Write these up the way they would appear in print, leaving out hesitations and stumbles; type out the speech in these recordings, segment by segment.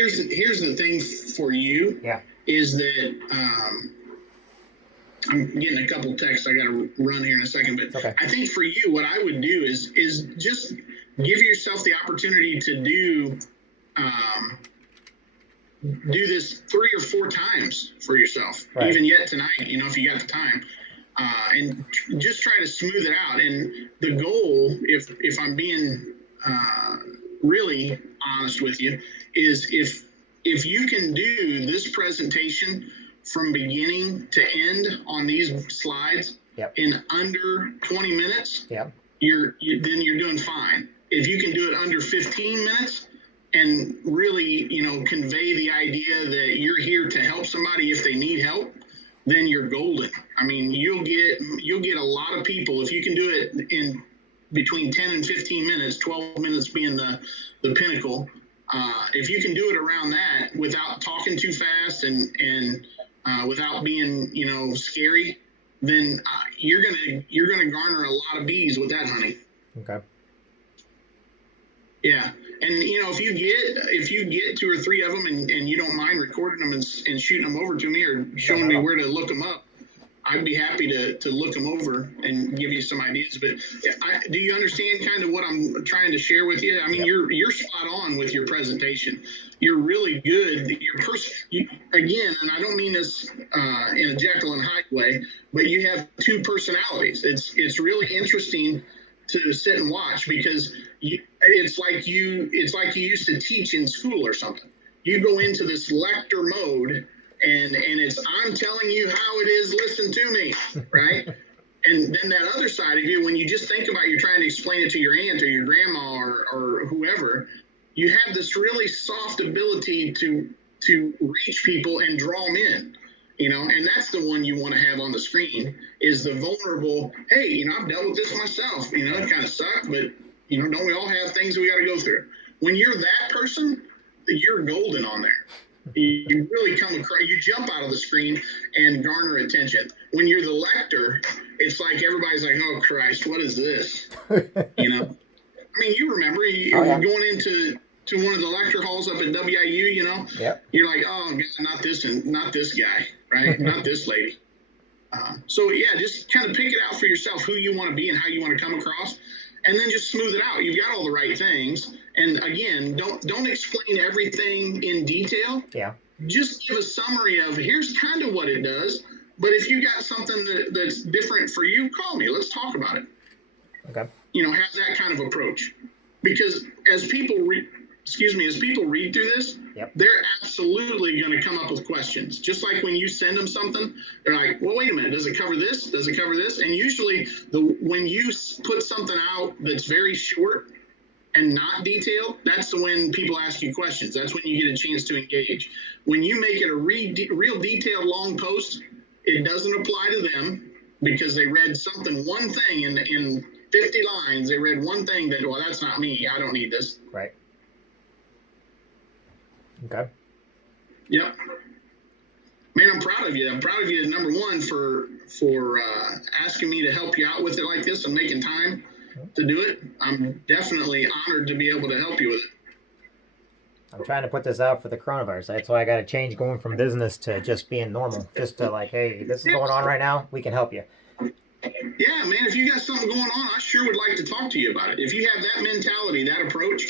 Here's the thing for you. Yeah. Is that I'm getting a couple texts. I got to run here in a second, but okay. I think for you, what I would do is just give yourself the opportunity to do this 3 or 4 times for yourself, right. even yet tonight. If you got the time, and just try to smooth it out. And the goal, if I'm being really honest with you, is if you can do this presentation from beginning to end on these slides yep. in under 20 minutes, yep. then you're doing fine. If you can do it under 15 minutes and really, convey the idea that you're here to help somebody if they need help, then you're golden. I mean, you'll get a lot of people if you can do it in between 10 and 15 minutes, 12 minutes being the pinnacle. If you can do it around that without talking too fast and without being, scary, then you're gonna garner a lot of bees with that, honey. Okay. Yeah, and if you get 2 or 3 of them and you don't mind recording them and shooting them over to me or showing me where to look them up, I'd be happy to look them over and give you some ideas. But do you understand kind of what I'm trying to share with you? I mean, yep. you're spot on with your presentation. You're really good. Again, and I don't mean this in a Jekyll and Hyde way, but you have 2 personalities. It's really interesting to sit and watch because it's like you used to teach in school or something. You go into this lector mode. And it's, I'm telling you how it is, listen to me, right? And then that other side of you, when you just think about you're trying to explain it to your aunt or your grandma or whoever, you have this really soft ability to reach people and draw them in, and that's the one you want to have on the screen is the vulnerable, hey, I've dealt with this myself, it kind of sucked, but, don't we all have things we got to go through? When you're that person, you're golden on there. You really come across, you jump out of the screen and garner attention. When you're the lector, it's like everybody's like, oh Christ, what is this? I mean, you remember going into one of the lecture halls up at WIU, yep. You're like, oh, not this guy, right? Not this lady. So yeah, just kind of pick it out for yourself, who you want to be and how you want to come across, and then just smooth it out. You've got all the right things. And again, don't explain everything in detail. Yeah. Just give a summary of here's kind of what it does. But if you got something that's different for you, call me. Let's talk about it. Okay. Have that kind of approach. Because as people read through this, yep. they're absolutely going to come up with questions. Just like when you send them something, they're like, well, wait a minute, does it cover this? Does it cover this? And usually when you put something out that's very short and not detailed, that's when people ask you questions. That's when you get a chance to engage. When you make it a real detailed long post, it doesn't apply to them because they read one thing in 50 lines. They read one thing that, well, that's not me. I don't need this. Right. Okay. Yep. Man, I'm proud of you. I'm proud of you, number one, for asking me to help you out with it like this and making time to do it. I'm definitely honored to be able to help you with it. I'm trying to put this out for the coronavirus. That's why I got to change going from business to just being normal. Just to like, hey, this is going on right now. We can help you. Yeah, man, if you got something going on, I sure would like to talk to you about it. If you have that mentality, that approach,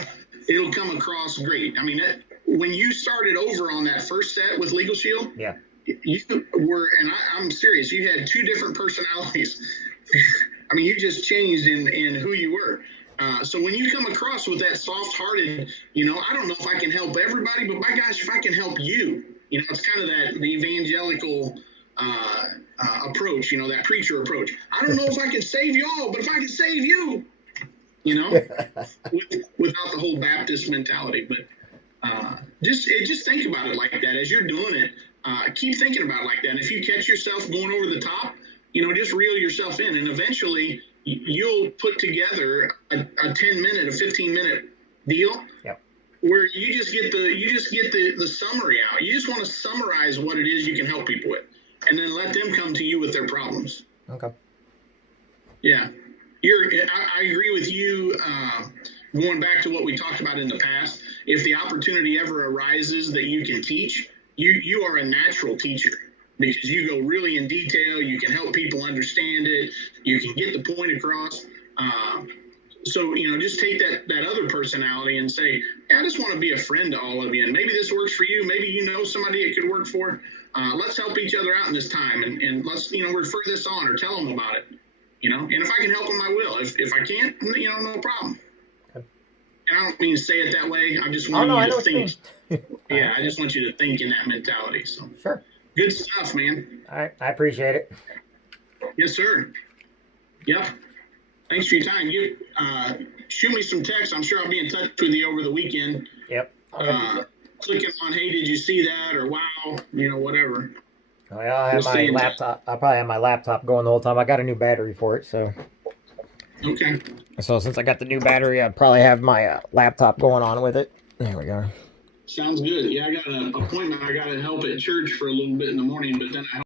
it'll come across great. I mean, when you started over on that first set with Legal Shield, yeah, you were, and I'm serious, you had 2 different personalities. I mean, you just changed in who you were. So when you come across with that soft-hearted, I don't know if I can help everybody, but my gosh, if I can help you, it's kind of the evangelical approach, that preacher approach. I don't know if I can save y'all, but if I can save you, without the whole Baptist mentality. But just think about it like that as you're doing it. Keep thinking about it like that. And if you catch yourself going over the top, just reel yourself in, and eventually you'll put together a 10-minute, a 15-minute deal. Yep. Where you just get the summary out. You just want to summarize what it is you can help people with, and then let them come to you with their problems. Okay. Yeah, I agree with you. going back to what we talked about in the past, if the opportunity ever arises that you can teach, you are a natural teacher because you go really in detail. You can help people understand it. You can get the point across. So, just take that other personality and say, I just want to be a friend to all of you. And maybe this works for you. Maybe you know somebody it could work for. Let's help each other out in this time. And let's, refer this on or tell them about it. And if I can help them, I will. If I can't, no problem. And I don't mean to say it that way. I just want you to think. Yeah, I just want you to think in that mentality. So sure. Good stuff, man. All right. I appreciate it. Yes, sir. Yep. Thanks for your time. You shoot me some text. I'm sure I'll be in touch with you over the weekend. Yep. Clicking on, hey, did you see that? Or wow, whatever. Oh, yeah, I'll have my laptop. I'll probably have my laptop going the whole time. I got a new battery for it, so. Okay. So since I got the new battery, I'll probably have my laptop going on with it. There we go. Sounds good. Yeah, I got an appointment. I got to help at church for a little bit in the morning, but then I